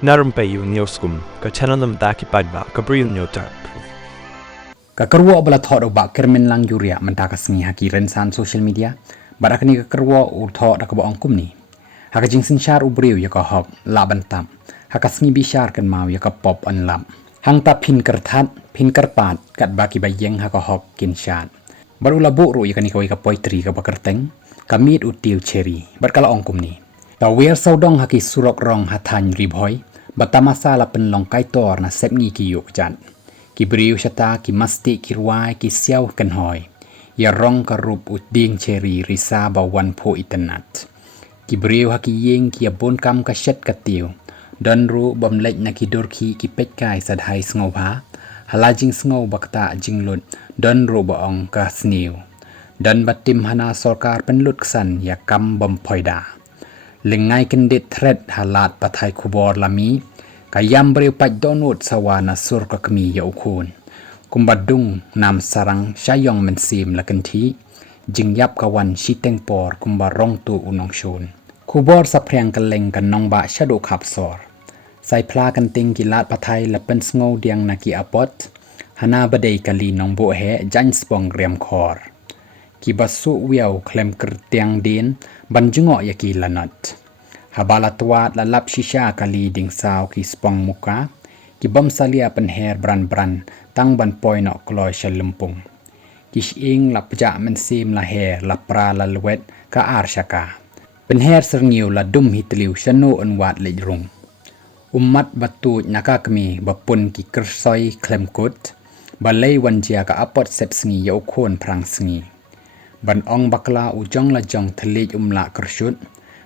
Narum payu nioskum, ka chananam daki padba, ka bril nyotarp. Kakerwa bala thot obak kermen lang yuria mentaka sengi haki rensan social media, barak ni kakerwa u thot dak ba ongkum ni. Haka jing sin shar ubriu ya ka hok laban tam. Haka sengi bishar kan mau ya ka pop an lam. Hang ta pin kertat, pin kerpat kat baki bayeng haka hok kin shat. Baru labu ru ya ka ni ka poetry ka bakerteng, kamit util cherry, berkala ongkum ni. Tawir saudong haki surok rong hatan ribhoy, batamasa la pen long kai tor na sepngi ki yuk jan. Ki beriu syata ki masti ki ruai ki siau kan hoy. Ya rong ka rup uding cherry risa bawan po itenat. Ki beriu haki yeng ki abon kam ka shet ka tiu. Dan ru bamlek na ki dorki ki petkai sadhai sngau ha. Halajing sngau bakta jinglut dan ru baong ka sniu. Dan batim hana sorkar penlut kesan ya kam bampoida. Lengai kendit thread halat pathai kubor lami, kayam beriu pat donut sawana sur ka kemi ya ukun. Kumbadung nam sarang syayong mensim lakanti, jingyap kawan shiteng por kumbarong tu unong shun. Kubor sapriang keleng kan nong ba syado kapsor. Sai pla kan ting kilat pathai lapen sngau diang naki apot, hana badai kali nong bo he jan spong riam khor. Ki basu wiau klem kertiang din ban jengok ya ki lanat. Habala tuat lalap shisha kali ding sao ki spong muka, ki bam salia penher bran tang ban poi nok kloy shalempung. Kish ing lap ja mensim la her la pra la luet ka ar shaka. Penher serniu la dum hitliu shanu anwat lejrung. Umat batu naka kami bapun ki kersoi klem kut, balai wanjia ka apot sepsngi ya ukon prang sengi. Ban ong bakla ujong la jong telik la kersyut,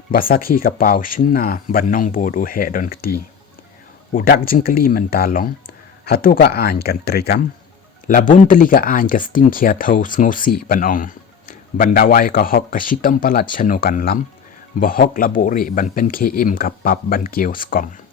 basaki kapau shinna ban nong bod he don kti. Udak jengkeli mentalong, hatu ka an kan trikam, labun teli ka an ka sting kia thau sngosi ban ong. Bandawai ka hok ka shitom palat shanu kan lam, bahok laburi ban pen ke im ka pap ban kieu skong.